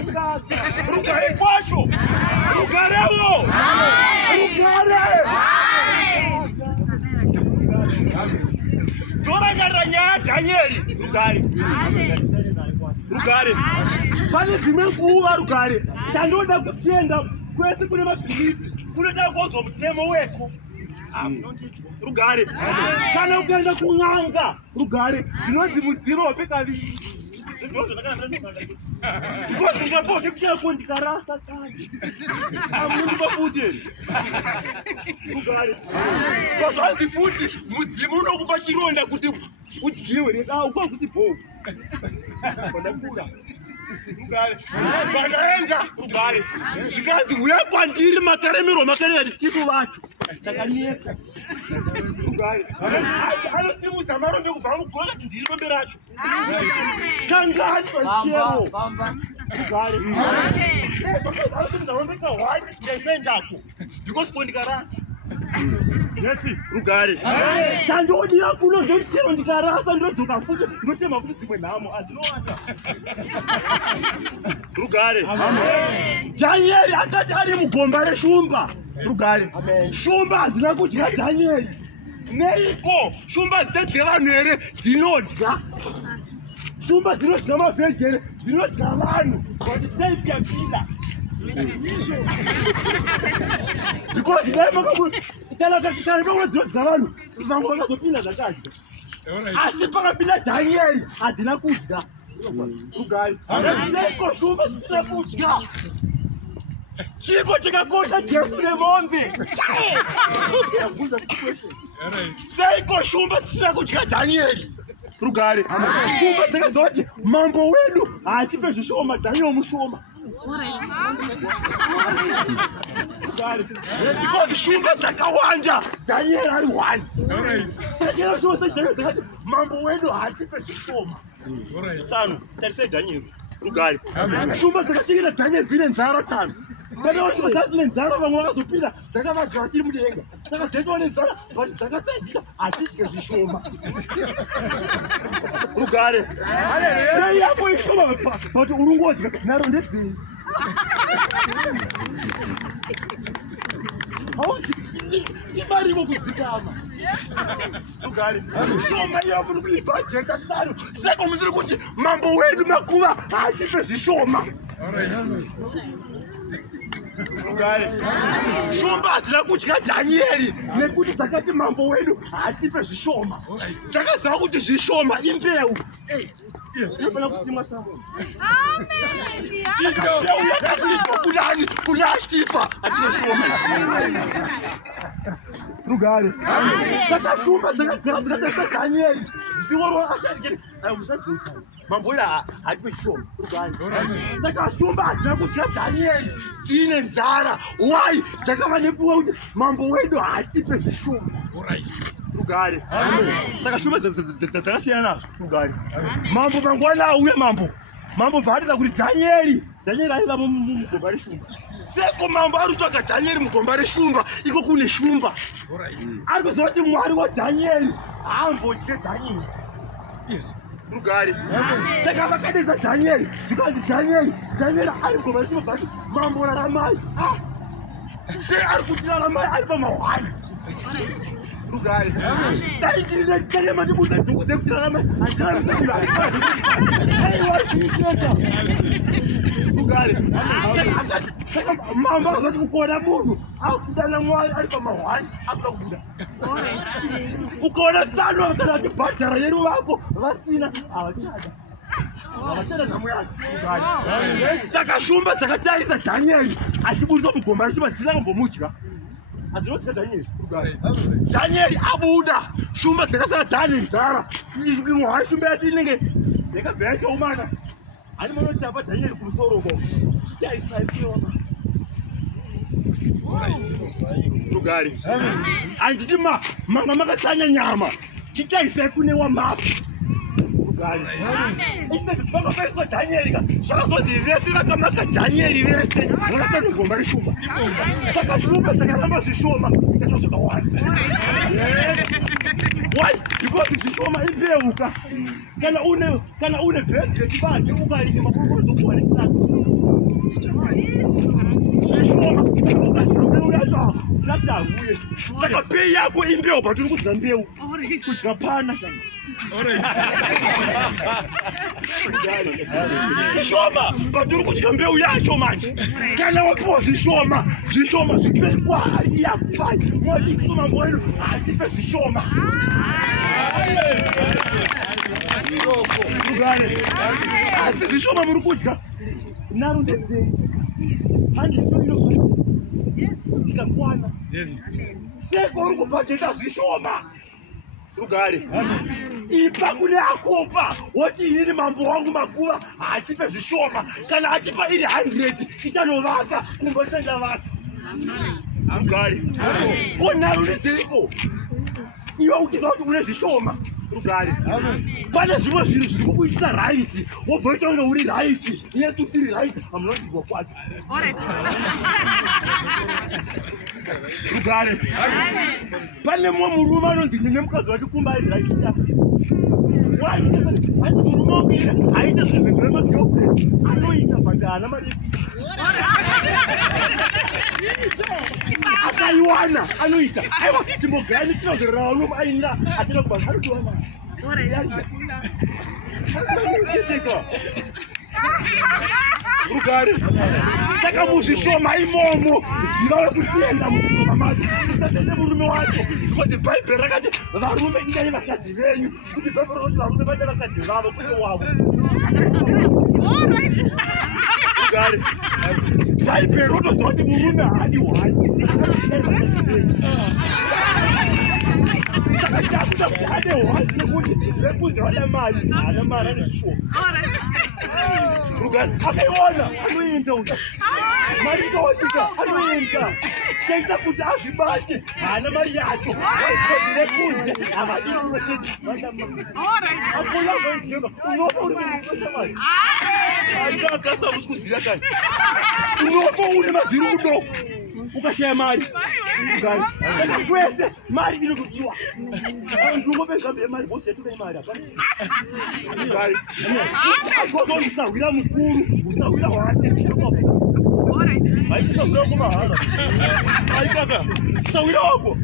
Rugare kwasho. Rugarewo. Rugare. Dora garanya Daniel. Rugare. Rugare. Bali zimekuwa Rugare. Tandoda kutienda kwese kune mabhilifi. Kunoda kuzo mtemo weko. Rugare. Kana ukaenda kunanga. Rugare. Zinozi muziro wapekavi. Ndozo nakana. Ngozi ngapoke kuchira kondikarasa kandi. Amundu bafuti. Rugare. Kwazi futi mudzimu unokupa chironda kuti udyiwe reka ukwakusipo. Kondakura. Rugare. Banaenda Rugare. Chikazi uya kwandiri makaremero makaremero titu vacho. Takanyeka. Rugare. Anosimuza marombe kubva mugora ndiri rombe racho. Kangani pachero. Rugare. Anosimuza rombe kawani ndesendako. Because kondikarasa. Yes, Rugare. Chandodira kuno zvechero ndikarasa ndodzoka futi ndotema futi dzimwe nhamo azvinowata. Rugare. Daniel akati ari mugomba reshumba. Rugare. Shumba hazina kudya Daniel. Neiko shumba dzichadya vanhu here dzinodya. Shumba dzinodya mavheji here dzinodya vanhu. But type yapinda. Because they make tell us that we want to Zavanu. If I'm going to be like that, I see Pagapilla Daniel. I did not put that. Rugare. I'm like, go to the Pushka. Chico Chicagosa, just the Monday. Say, go Shumba Sakucha Daniel. Rugare. Shumba Sakazoti, Mambo Wedu. I keep a show my Daniel Mushoma. Because Shumba Sakawanja, Daniel had one. Mambo Wedu had to pay Shoma. Son, that's it, Daniel. Rugare. Shumba Sakachina, Daniel didn't Zaratan. But I was settling Zara and to Peter. The Gama Jackie Mudianga. Saka take one in Zara, but Saka I think it's Shoma. Rugare. I am going to but Urungo, not on this thing. How is it? Somebody will be down. Rugare. So many of them will budget that time. Second, Mr. Gucci, Mambo Wedu Makula, I think it's Shoma. Rugare. Shumba hazina kudya Daniel. Nekuti takati Mambo Wedu atipe zvishoma. Takaziva kuti zvishoma imbeu. Unofana kusimwa savo. Amen. Yakasipa kudani kulatipa atine shoma. Rugare. Saka shumba takadzira Daniel. Ndiworo akadye. Ayo musadzisa. Mambo Wedu atipe shoma. Rugare. Saka shumba hazina kudya Daniel. Ine nzara. Why? Takava nepuwa kuti Mambo Wedu atipe zvishoma. Rugare. Saka shumba dzakasiyana Rugare. Mambo mangwana auye mambo. Mambo bvaatidza kuti Daniel aiva mugomba reshumba. Seko mambo ari kutsvaga Daniel mugomba reshumba. Iko kune shumba. Ari kuziva kuti Mwari waDaniel haambodye Daniel. Rugare. Saka vakadedza Daniel. Zvikanzi Daniel ari mugomba reshumba bvati mambo raramai. Sei ari kuti raramai ari pamahwani. Rugare. Dai ndiri mati kuti ndikuze kuti raramai. Hey, wachiteka. Rugare. Saka mambo akati kukona munhu akudana Mwari ari pamahwani akuda kubuda. Ukona tsano akati bhadhara yeru vako vasina avachada. Saka shumba dzakatarisa Daniel achibuda mugomba reshumba dzisina kumbomudya. Adinoti Daniel. Daniel abuda. Shumba dzakasara Daniel nzara. Mwari shumba yacho inenge yakabva yachaumana. Ani munotapa Daniel kumusoro ko. Chitarisa ipiona. Rugare. Anditi mama makasanya nyama. Chitarisa kune wa mapu. Rugare. Este baba kwa Daniel. Zvakazoti vese vakamaka Daniel vese. Vakatanga gomba reshumba. Saka shumba dzakasamba zvishoma. Dzakazvakawanda. Why? Because zvishoma impeuka. Kana une bhedhi rechibage ukarima kuri kuzokuwanikira. zvishoma ukashambeu yacho zvati auye saka pei yako imbeu patiri kudya mbeu kudya pana zvishoma patiri kudya mbeu yacho manje kana wapiwa zvishoma zvipekwa yakupai moti mambo wenu hatipe zvishoma asi zvishoma muri kudya narundedzei ikakwana seko uri kupateta zvishoma rugare ipa kune akupa woti ini mambo wangu makuva hatipe zvishoma kana hatipa iri 100 ichanovaka kumbotenda vaka rugare ko narundedzeiko iwe uchiza kuti une zvishoma rugare pane zvimwe zvinhu zviri kukuitisa raiti wobvoita une uri raiti yesu tiri raiti hamunondigwa kwacho rugare pane mumwe murume anonzi ndine mukadzi wacho kumba ari raiti murume wekuita aita zvinhu zvemagirlfriend anoita bhati haana mari akaiwana anoita aiwa timbogani tinozorerawanumu ainira atina kubasa anotiwana rugare saka muzvishoma imomo ziva wekutienda muzvishoma macho usatende murume wacho because bhaibheri rakati varume idai vakadzi venyu kuti bhaibheri rakati varume vaida vakadzi vavo kune wavo rugare bhaibheri rotoziva kuti murume haadi hwani saka chakuda kuti ade hwani nekuti vekunze vada mari haana mari ane zvishoma rugare akaiona anoenda uya mari ikawanika anoenda chaita kuti azvibate haana mari yacho vekunze havadi apoyavaidzenga unofa uri kumusosha mari aita akasa musi kuziya kani unofa une maziri kudoko ukashaya mari rugare saka kwese mari inotodiwa ndungopezambe mari bosiyatune mari rugare akozondisahwira mukuru usahwira hwate haisisahwira wako mahara aikaka sahwira wako